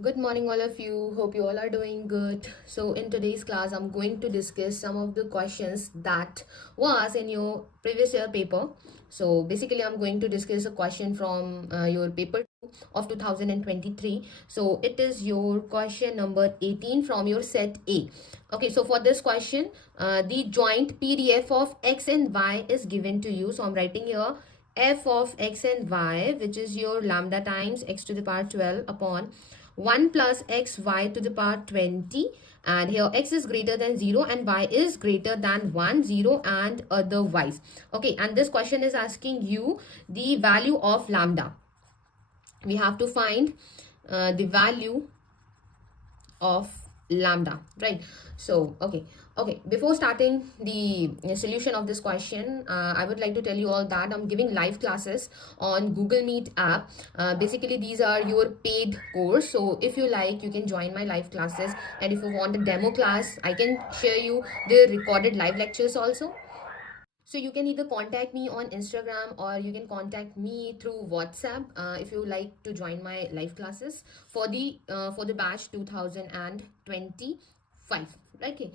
Good morning, all of you. Hope you all are doing good. So, in today's class, I'm going to discuss some of the questions that was in your previous year paper. So, basically, I'm going to discuss a question from your paper 2 of 2023. So, it is your question number 18 from your set A. Okay, so for this question, the joint PDF of x and y is given to you. So, I'm writing here f of x and y, which is your lambda times x to the power 12 upon 1 plus x y to the power 20, and here x is greater than 0 and y is greater than 1, 0 and otherwise. Okay, and this question is asking you the value of lambda. We have to find the value of lambda, right? So okay, before starting the solution of this question, I would like to tell you all that I'm giving live classes on Google Meet app. Basically these are your paid course, so if you like, you can join my live classes, and if you want a demo class, I can share you the recorded live lectures also. So you can either contact me on Instagram or you can contact me through WhatsApp if you like to join my live classes for the batch 2025. Okay.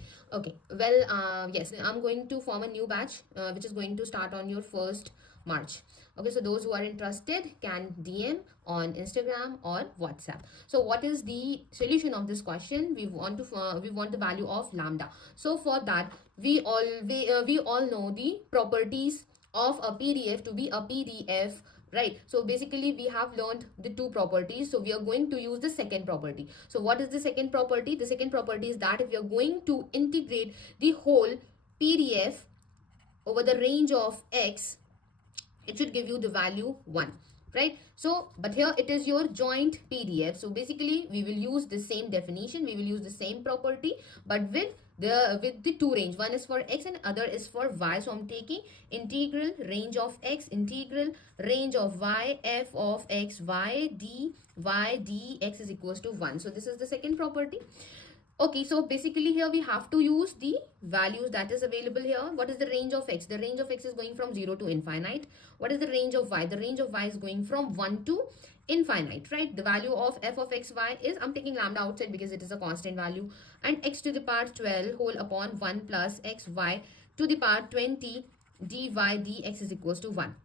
Well, yes, I'm going to form a new batch which is going to start on your 1st March. Okay, so those who are interested can DM on Instagram or WhatsApp. So what is the solution of this question? We want the value of lambda. So for that, we all know the properties of a PDF to be a PDF, right? So basically we have learned the two properties, so we are going to use the second property. So what is the second property? The second property is that if we are going to integrate the whole PDF over the range of x, it should give you the value 1, right? So but here it is your joint PDF, so basically we will use the same definition, we will use the same property, but with the two range. One is for x and other is for y. So I'm taking integral range of x, integral range of y, f of x y d y dx is equals to 1. So this is the second property. Okay, so basically here we have to use the values that is available here. What is the range of x? The range of x is going from 0 to infinite. What is the range of y? The range of y is going from 1 to infinite, right? The value of f of x y is, I'm taking lambda outside because it is a constant value, and x to the power 12 whole upon 1 plus x y to the power 20 dy dx is equals to 1.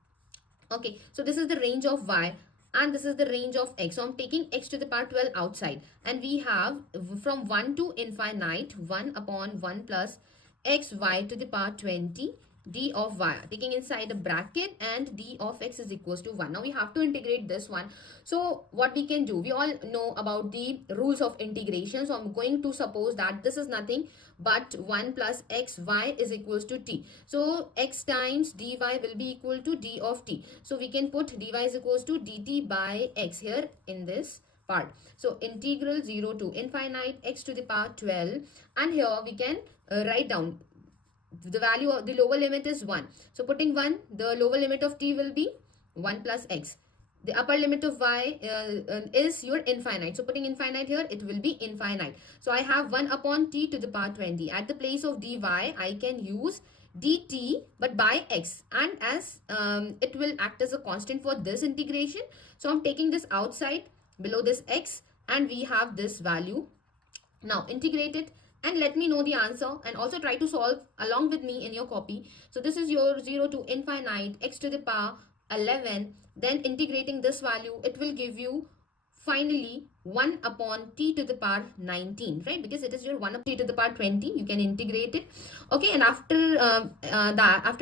Okay, so this is the range of y and this is the range of x. So I'm taking x to the power 12 outside, and we have from 1 to infinite 1 upon 1 plus x y to the power 20 d of y, taking inside a bracket, and d of x is equals to 1. Now we have to integrate this one. So what we can do, we all know about the rules of integration. So I'm going to suppose that this is nothing but 1 plus x y is equals to t. So x times dy will be equal to d of t. So we can put dy is equals to dt by x here in this part. So integral 0 to infinite x to the power 12, and here we can write down the value of the lower limit is 1. So putting 1, the lower limit of t will be 1 plus x. The upper limit of y is your infinite. So putting infinite here, it will be infinite. So I have 1 upon t to the power 20. At the place of dy, I can use dt but by x, and as it will act as a constant for this integration. So I'm taking this outside below this x, and we have this value. Now integrate it and let me know the answer, and also try to solve along with me in your copy. So this is your 0 to infinite x to the power 11, then integrating this value, it will give you finally 1 upon t to the power 19, right? Because it is your 1 upon t to the power 20. You can integrate it. Okay, and after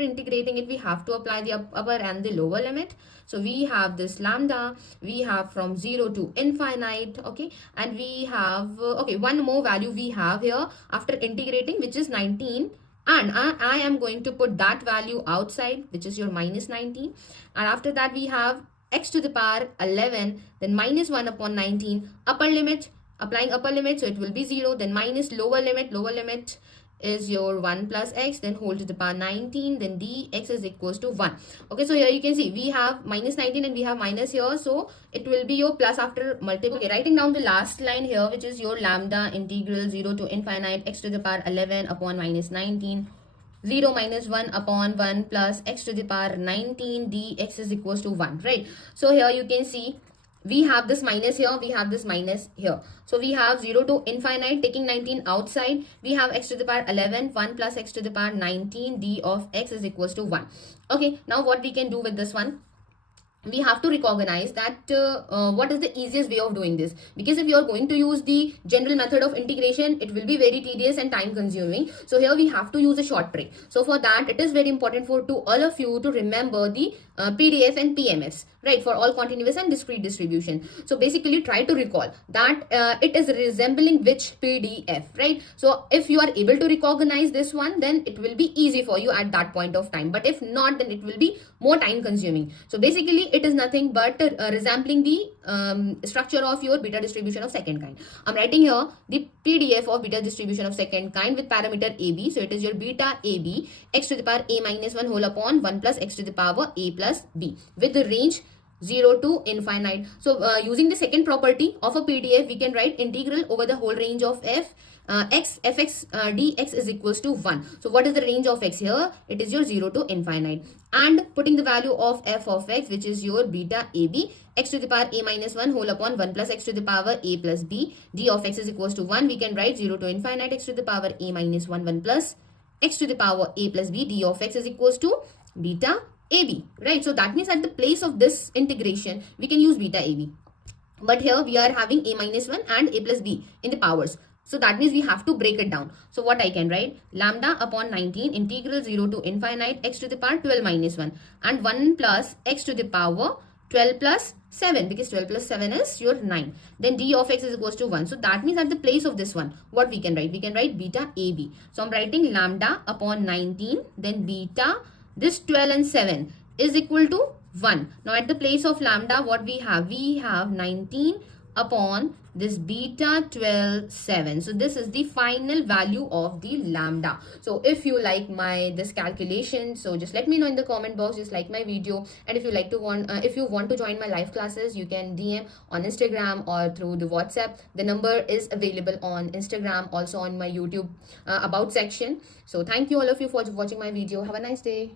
integrating it, we have to apply the upper and the lower limit. So we have this lambda, we have from 0 to infinite, okay, and we have okay, one more value we have here after integrating, which is 19, and I am going to put that value outside, which is your minus 19, and after that we have x to the power 11, then minus 1 upon 19, upper limit, applying upper limit, so it will be 0, then minus lower limit is your 1 plus x, then whole to the power 19, then dx is equals to 1. Okay, so here you can see we have minus 19 and we have minus here, so it will be your plus after multiple. Okay, writing down the last line here, which is your lambda integral 0 to infinite x to the power 11 upon minus 19, 0 minus 1 upon 1 plus x to the power 19 dx is equals to 1, right? So here you can see we have this minus here, we have this minus here. So we have 0 to infinite, taking 19 outside, we have x to the power 11, 1 plus x to the power 19, d of x is equals to 1. Okay, now what we can do with this one? We have to recognize that what is the easiest way of doing this, because if you are going to use the general method of integration, it will be very tedious and time consuming. So here we have to use a short trick. So for that, it is very important for to all of you to remember the PDF and PMFs, right, for all continuous and discrete distribution. So basically try to recall that it is resembling which PDF, right? So if you are able to recognize this one, then it will be easy for you at that point of time, but if not, then it will be more time consuming. So basically it is nothing but resembling the structure of your beta distribution of second kind. I'm writing here the PDF of beta distribution of second kind with parameter AB. So it is your beta AB x to the power a minus 1 whole upon 1 plus x to the power a plus b with the range 0 to infinite. So using the second property of a PDF, we can write integral over the whole range of f x fx dx is equals to 1. So what is the range of x here? It is your 0 to infinite, and putting the value of f of x, which is your beta ab x to the power a minus 1 whole upon 1 plus x to the power a plus b, d of x is equals to 1. We can write 0 to infinite x to the power a minus 1 1 plus x to the power a plus b, d of x is equals to beta ab, right? So that means at the place of this integration, we can use beta ab, but here we are having a minus 1 and a plus b in the powers. So that means we have to break it down. So what I can write, lambda upon 19 integral 0 to infinite x to the power 12 minus 1 and 1 plus x to the power 12 plus 7, because 12 plus 7 is your 9. Then d of x is equals to 1. So that means at the place of this one, what we can write? We can write beta ab. So I'm writing lambda upon 19, then beta, this 12 and 7 is equal to 1. Now at the place of lambda, what we have? We have 19 upon this beta 12 7. So this is the final value of the lambda. So if you like this calculation, so just let me know in the comment box, just like my video. And if you like to if you want to join my live classes, you can DM on Instagram or through the WhatsApp. The number is available on Instagram, also on my YouTube about section. So thank you all of you for watching my video. Have a nice day.